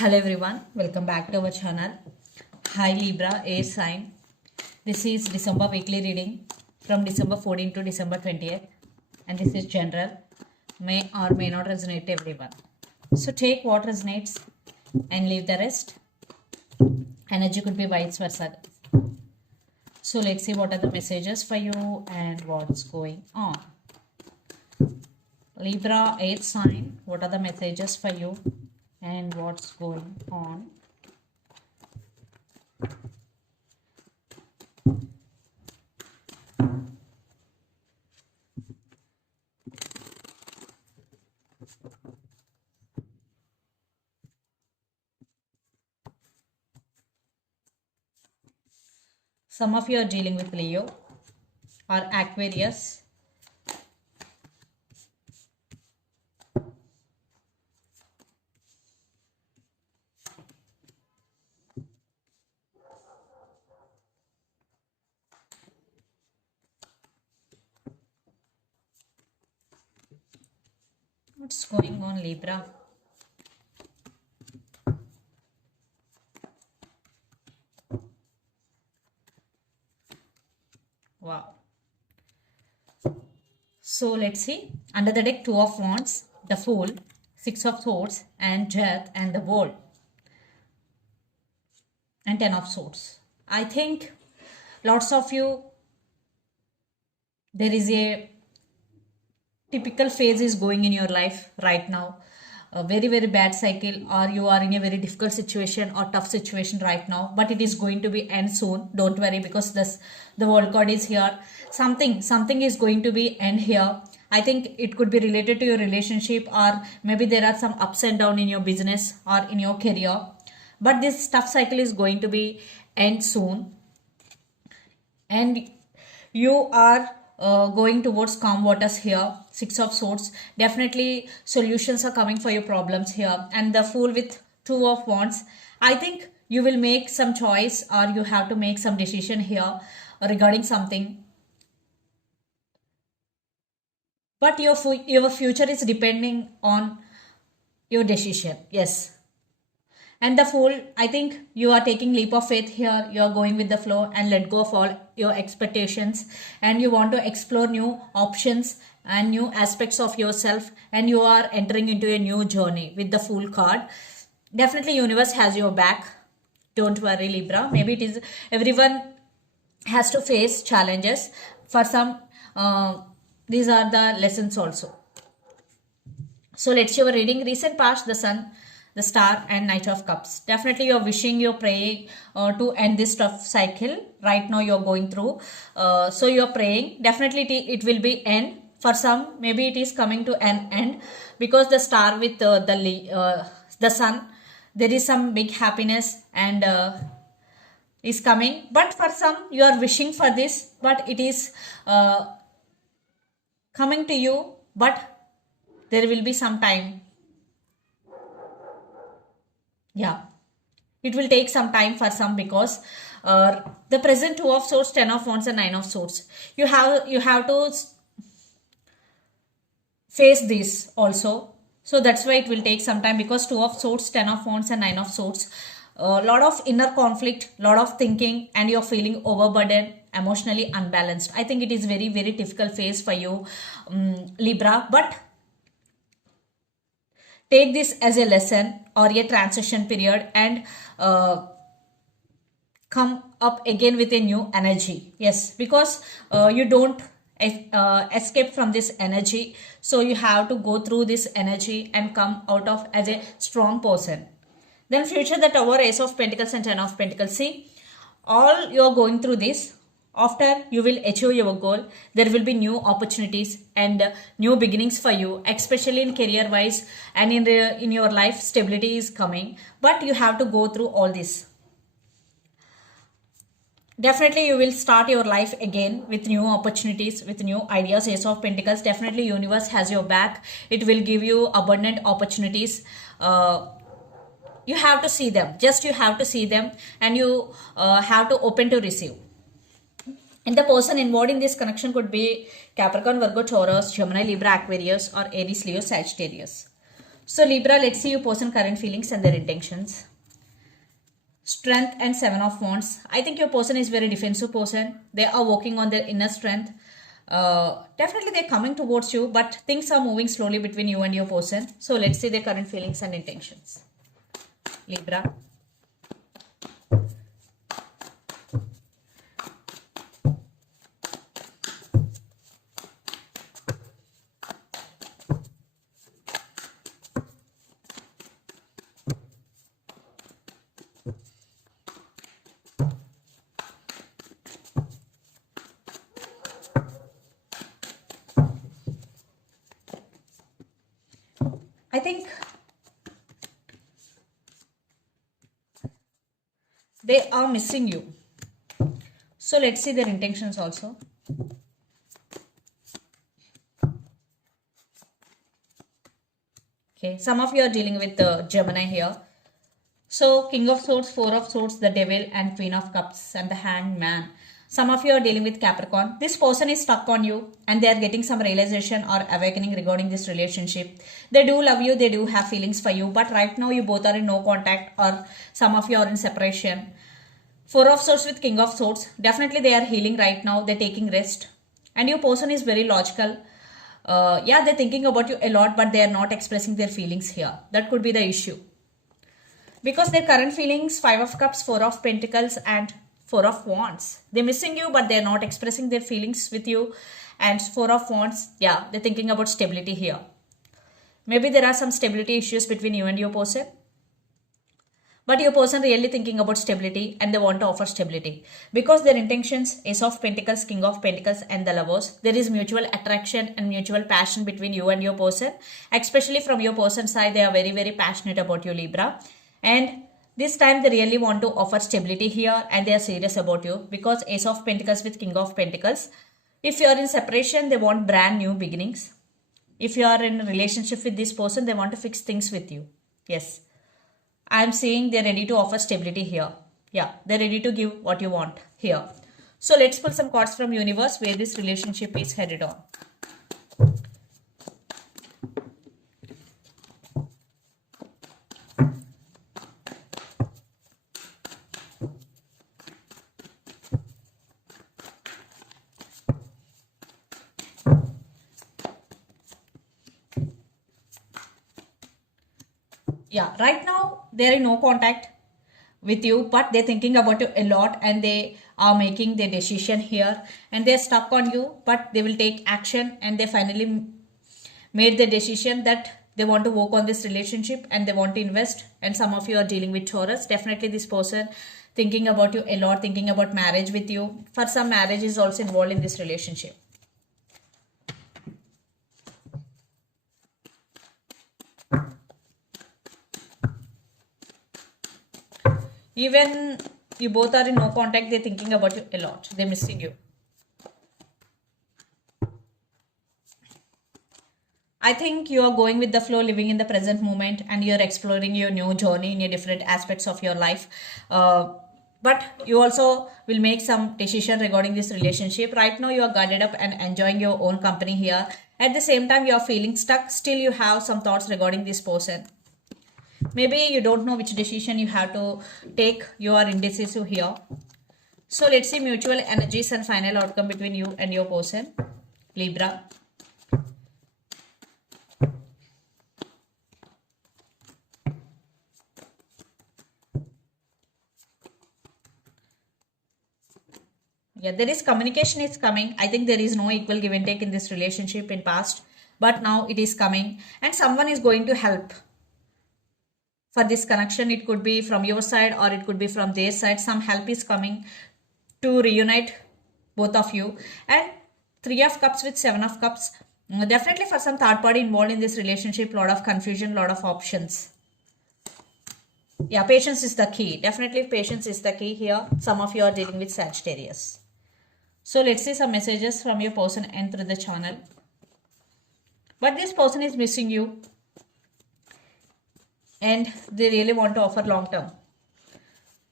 Hello everyone, welcome back to our channel. Hi Libra, air sign. This is December weekly reading from December 14 to December 20th, and this is general. May or may not resonate to everyone. So take what resonates and leave the rest. Energy could be vice versa. So let's see what are the messages for you and what's going on. Libra, air sign. What are the messages for you and what's going on? Some of you are dealing with Leo or Aquarius. What's going on, Libra? Wow. So let's see. Under the deck, Two of Wands, the Fool, Six of Swords, and Death, and the World, and Ten of Swords. I think lots of you, there is a typical phase is going in your life right now. A very very bad cycle, or you are in a very difficult situation or tough situation right now, but it is going to be end soon. Don't worry, because the world card is here. Something is going to be end here. I think it could be related to your relationship, or maybe there are some ups and downs in your business or in your career, but this tough cycle is going to be end soon, and you are going towards calm waters here. Six of Swords, definitely solutions are coming for your problems here. And the Fool with Two of Wands, I think you will make some choice, or you have to make some decision here regarding something, but your future is depending on your decision. Yes. And the Fool, I think you are taking leap of faith here. You are going with the flow and let go of all your expectations, and you want to explore new options and new aspects of yourself, and you are entering into a new journey with the Fool card. Definitely universe has your back. Don't worry, Libra. Maybe it is everyone has to face challenges. For some, these are the lessons also. So let's see our reading. Recent past, the Sun, the Star, and Knight of Cups. Definitely you're wishing, you're praying to end this tough cycle right now you're going through. So you're praying. Definitely it will be end. For some, maybe it is coming to an end, because the Star with the Sun, there is some big happiness and is coming. But for some, you are wishing for this, but it is coming to you, but there will be some time. Yeah, it will take some time for some, because the present Two of Swords, Ten of Wands, and Nine of Swords, you have to face this also. So that's why it will take some time, because Two of Swords, Ten of Wands, and Nine of Swords, a lot of inner conflict, lot of thinking, and you're feeling overburdened, emotionally unbalanced. I think it is very very difficult phase for you, Libra. But take this as a lesson or a transition period, and come up again with a new energy. Yes, because you don't escape from this energy, so you have to go through this energy and come out of as a strong person. Then future, the Tower, Ace of Pentacles, and Ten of Pentacles. See, all you are going through this, after you will achieve your goal, there will be new opportunities and new beginnings for you, especially in career wise, and in your life stability is coming, but you have to go through all this. Definitely you will start your life again with new opportunities, with new ideas. Ace of Pentacles, definitely universe has your back. It will give you abundant opportunities. You have to see them, just you have to see them, and you have to open to receive. And the person involved in this connection could be Capricorn, Virgo, Taurus, Gemini, Libra, Aquarius, or Aries, Leo, Sagittarius. So Libra, let's see your person current feelings and their intentions. Strength and Seven of Wands. I think your person is very defensive person. They are working on their inner strength. Definitely they're coming towards you, but things are moving slowly between you and your person. So let's see their current feelings and intentions. Libra. I think they are missing you. So let's see their intentions also. Okay, some of you are dealing with the Gemini here. So King of Swords, Four of Swords, the Devil and Queen of Cups and the Hangman. Some of you are dealing with Capricorn. This person is stuck on you and they are getting some realization or awakening regarding this relationship. They do love you, they do have feelings for you, but right now you both are in no contact or some of you are in separation. Four of Swords with King of Swords. Definitely they are healing right now. They're taking rest. And your person is very logical. Yeah, they're thinking about you a lot, but they are not expressing their feelings here. That could be the issue. Because their current feelings, Five of Cups, Four of Pentacles and Four of Wands. They're missing you, but they're not expressing their feelings with you. And Four of Wands, yeah, they're thinking about stability here. Maybe there are some stability issues between you and your person. But your person really thinking about stability and they want to offer stability. Because their intentions, Ace of Pentacles, King of Pentacles and the Lovers. There is mutual attraction and mutual passion between you and your person. Especially from your person's side, they are very, very passionate about you, Libra. And this time they really want to offer stability here and they are serious about you. Because Ace of Pentacles with King of Pentacles. If you are in separation, they want brand new beginnings. If you are in a relationship with this person, they want to fix things with you. Yes. I am saying they're ready to offer stability here. Yeah, they're ready to give what you want here. So let's pull some cards from universe where this relationship is headed on. Yeah, right now they're in no contact with you, but they're thinking about you a lot and they are making their decision here and they're stuck on you, but they will take action and they finally made the decision that they want to work on this relationship and they want to invest. And some of you are dealing with Taurus. Definitely this person thinking about you a lot, thinking about marriage with you. For some, marriage is also involved in this relationship. Even you both are in no contact, they're thinking about you a lot. They're missing you. I think you are going with the flow, living in the present moment, and you're exploring your new journey in your different aspects of your life. But you also will make some decision regarding this relationship. Right now, you are guarded up and enjoying your own company here. At the same time, you are feeling stuck. Still, you have some thoughts regarding this person. Maybe you don't know which decision you have to take. You are indecisive here. So let's see mutual energies and final outcome between you and your person, Libra. Yeah, there is communication is coming. I think there is no equal give and take in this relationship in past, but now it is coming and someone is going to help for this connection. It could be from your side or it could be from their side. Some help is coming to reunite both of you. And Three of Cups with Seven of Cups. Definitely for some third party involved in this relationship, lot of confusion, lot of options. Yeah, patience is the key. Definitely patience is the key here. Some of you are dealing with Sagittarius. So let's see some messages from your person and through the channel. But this person is missing you. And they really want to offer long term.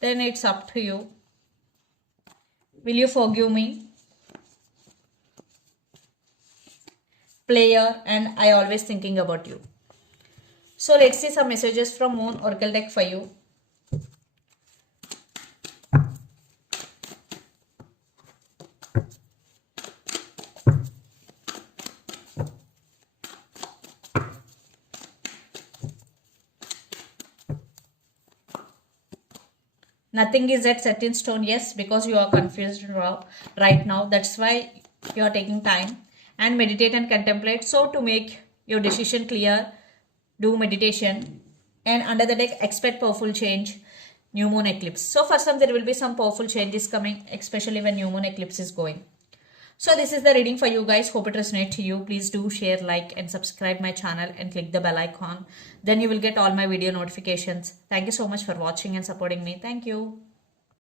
Then it's up to you. Will you forgive me? Player and I always thinking about you. So let's see some messages from Moon Oracle deck for you. Nothing is at set in stone. Yes, because you are confused right now. That's why you are taking time and meditate and contemplate. So to make your decision clear, do meditation, and under the deck expect powerful change. New moon eclipse. So for some there will be some powerful changes coming, especially when new moon eclipse is going. So this is the reading for you guys. Hope it resonates to you. Please do share, like and subscribe my channel and click the bell icon. Then you will get all my video notifications. Thank you so much for watching and supporting me. Thank you.